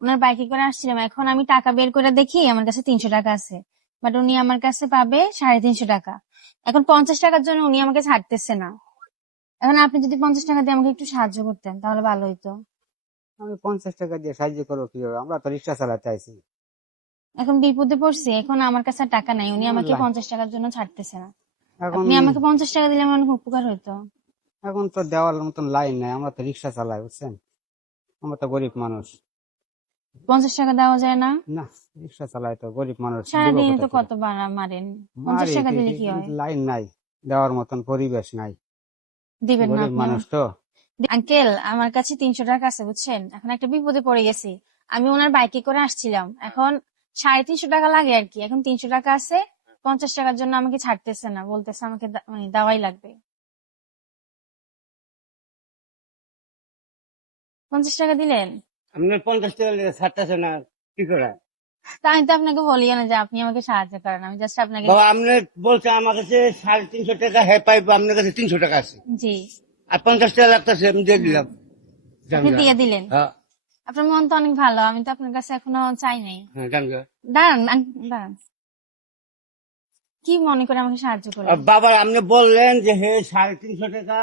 ওনার বাইকে করে আসছিলাম, এখন আমি টাকা বের করে দেখি আমার কাছে 300 টাকা আছে, বাট উনি আমার কাছে পাবে 350 টাকা। এখন 50 টাকার জন্য উনি আমাকে ছাড়তেছে না। এখন আপনি যদি 50 টাকা দিয়ে আমাকে একটু সাহায্য করতেন তাহলে ভালো হইতো। আমি 50 টাকা দিয়ে সাহায্য করবো কিভাবে? আমরা তো রিক্সা চালাতে আইছি। এখন বিপদে পড়ছি, এখন আমার কাছে আর টাকা নাই, উনি আমাকে লাই- 50 টাকার জন্য ছাড়তেছে না। এখন আপনি আমাকে 50 টাকা দিলে আমার অনেক উপকার হইতো। এখন তো দেওয়ার মতন লাইন নাই, আমরা তো রিক্সা চালাই, বুঝছেন? আমরা তো গরিব মানুষ। 50 টাকা দেওয়া যায় না? না, রিক্সা চালাই তো গরিব মানুষ, দিব সারাদিনে কোথা তো থেকে? কত ভাড়া মারেন, 50 মারি টাকা দিলে ঠিকই, কি হয়? কিন্তু লাইন নাই, দেওয়ার মতন পরিবেশ নাই। দিবেন না গরিব আপনি মানুষ তো। আঙ্কেল, আমার কাছে 300 টাকা আছে বুঝছেন, এখন একটা বিপদে পড়ে গেছি। আমি ওনার বাইকে করে আসছিলাম, এখন 350 টাকা লাগে আর কি। এখন 300 টাকা আছে, 50 টাকার জন্য আমাকে ছাড়তেছে না, বলতেছে আমাকে মানে দেওয়াই লাগবে। 50 টাকা দিলেন? আপনার 50 টাকা ছাড়তেছে না কি করে? তাই তো আপনাকে বলিও না যে আপনি আমাকে সাহায্য করেন, আমি জাস্ট আপনাকে বাবা আপনি বলছে আমার কাছে 350 টাকা হ্যাঁ পাইবো, আপনার কাছে 300 টাকা আছে জি আর 50 টাকা লাগতেছে, আমি দিয়ে হ্যাঁ, দিলাম। আপনি জানগা। দিয়ে দিলেন। হ্যাঁ আপনার মন তো অনেক ভালো, আমি তো আপনার কাছে এখনো চাই নাই। হ্যাঁ জানগা। দাঁড়ান দাঁড়ান, কি মনে করে আমাকে সাহায্য করলেন? বাবা আপনি বললেন যে হে 350 টাকা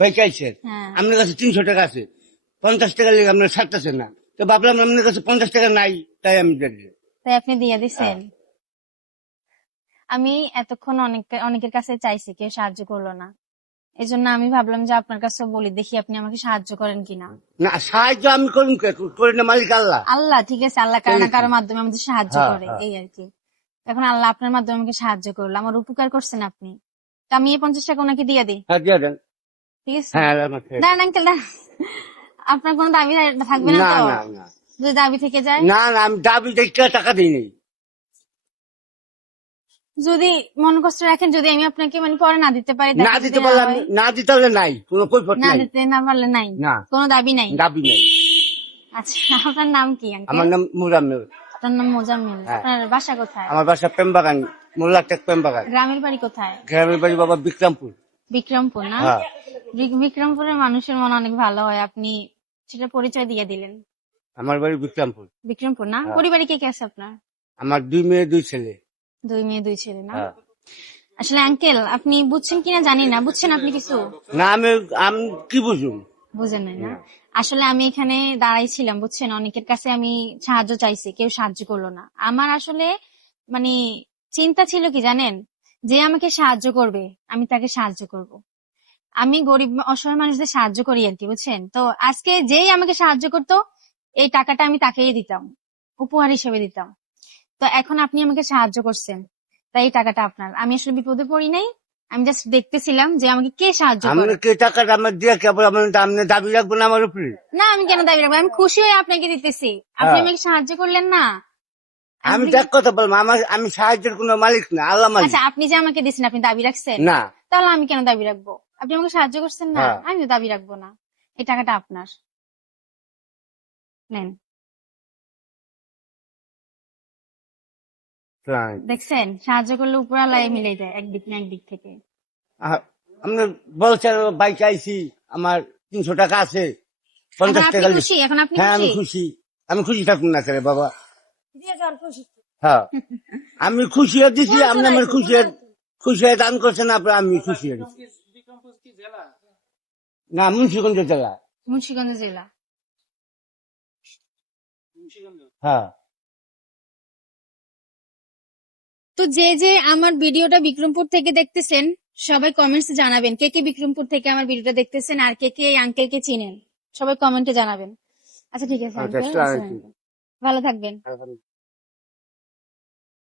বেচাইছেন, হ্যাঁ, আপনার কাছে 300 টাকা আছে, 50 টাকা লেগে আপনার ছাড়তেছেন না, তো ভাবলাম আপনার কাছে 50 টাকা নাই, তাই আমি দিয়ে দিলাম। তাই আপনি দিয়ে দিছেন। হ্যাঁ। আমি এতক্ষণ অনেকের কাছে চাইছি, কেউ সাহায্য করলো না। এই জন্য আমি ভাবলাম যে আপনার কাছে বলি, দেখি আপনি আমাকে সাহায্য করেন কিনা। না সাহায্য আমি করুন কে? করি না মালিক আল্লাহ। আল্লাহ, ঠিক আছে, আল্লাহ কারো না তাইলে কি? কারো মাধ্যমে আমাদের সাহায্য হ্যাঁ করে, হ্যাঁ এই আর কি। এখন আল্লাহ আপনার মাধ্যমে আমাকে সাহায্য করলো, আমার উপকার করছেন আপনি। তো আমি এই 50 টাকা ওনাকে দিয়ে দিই, হ্যাঁ দিয়ে দেন। ঠিক আছে? হ্যাঁ আমাকে। দাঁড়ান আঙ্কেল, দাঁড়ান। আপনার কোনো দাবি থাকবে না না তো? না না যদি দাবি থেকে যায়, না না, আমি দাবি দেখতে টাকা দিই নাই। যদি মন কষ্ট রাখেন, যদি আমি আপনাকে মানে পরে না দিতে পারি, না দেখা যদি দিতে না পারলে হয়, না দিতে পারলে নাই, কোনো কৈফত না নাই। দিতে না পারলে নাই, না কোনো দাবি নাই। দাবি নাই। আচ্ছা, আপনার নাম কি আঙ্কেল? আমার নাম মুজাম্মেল। আপনার নাম মোজাম্মেল। হ্যাঁ। আপনার বাসা কোথায়? আমার বাসা প্রেমবাগান, মোল্লারটেক প্রেমবাগান। গ্রামের বাড়ি কোথায়? গ্রামের বাড়ি বাবা বিক্রমপুর। বিক্রমপুর না? হ্যাঁ বিক্রমপুরের মানুষের মন অনেক ভালো হয়, আপনি সেটা পরিচয় দিয়ে দিলেন। আমার বাড়ি বিক্রমপুর। বিক্রমপুর না? হ্যাঁ। পরিবারে কে কে আছে আপনার? আমার 2 মেয়ে 2 ছেলে। 2 মেয়ে 2 ছেলে না? হ্যাঁ। আসলে আঙ্কেল, আপনি বুঝছেন কিনা জানি না, বুঝছেন আপনি কিছু? না আমি আমি কি বুঝুম? বুঝেন নাই না? না। আসলে আমি এখানে দাঁড়াইছিলাম বুঝছেন, অনেকের কাছে আমি সাহায্য চাইছি, কেউ সাহায্য করলো না। আমার আসলে মানে চিন্তা ছিল কি জানেন, যে আমাকে সাহায্য করবে আমি তাকে সাহায্য করব। আমি গরিব অসহায় মানুষদের সাহায্য করি আর কি, বুঝছেন? তো আজকে যেই আমাকে সাহায্য করতো, এই টাকাটা আমি তাকেই দিতাম, উপহার হিসেবে দিতাম। তো এখন আপনি আমাকে সাহায্য করছেন, তাই এই টাকাটা আপনার। আমি আসলে বিপদে পড়ি নাই, আমি জাস্ট দেখতেছিলাম যে আমাকে কে সাহায্য আমি করে। কি টাকাটা আমার দিয়ে কেবল আমার আপনি দাবি রাখবো না আমার উপরে? না, আমি কেন দাবি রাখবো? আমি খুশি হয়ে আপনাকে দিতেছি, আপনি হ্যাঁ। আমাকে সাহায্য করলেন না। আমি আপনি দেখ কথা বলবো, আমি সাহায্যের কোনো মালিক না, আল্লাহ মালিক। আচ্ছা, আপনি যে আমাকে দিচ্ছেন আপনি দাবি রাখছেন, না। তাহলে আমি কেন দাবি রাখবো? আপনি আমাকে সাহায্য করছেন না, হ্যাঁ। আমিও দাবি রাখবো না। এই টাকাটা আপনার, নেন। দেখছেন, সাহায্য করলে উপরালায় মিলে যায় একদিক না একদিক থেকে। আপনি বলছেন বাইক আইছি, আমার 300 টাকা আছে, এখন 50 টাকা আপনি খুশি? এখন আপনি হ্যাঁ আমি খুশি? খুশি। আমি খুশি থাকুন না করে বাবা। হ্যাঁ আমি খুশি হয়ে দিছি, আপনি আমার খুশি হয়ে দান করছেন, আপনার আমি খুশি হয়ে দিচ্ছি। না মুন্সিগঞ্জ জেলা। মুন্সিগঞ্জ জেলা। হ্যাঁ। তো যে যে আমার ভিডিওটা বিক্রমপুর থেকে দেখতেছেন, সবাই কমেন্টসে জানাবেন কে কে বিক্রমপুর থেকে আমার ভিডিওটা দেখতেছেন, আর কে কে এই আঙ্কেলকে চিনেন, সবাই কমেন্টে জানাবেন। আচ্ছা ঠিক আছে আচ্ছা, আঙ্কেল, আসসালামু আলাইকুম। ভালো থাকবেন।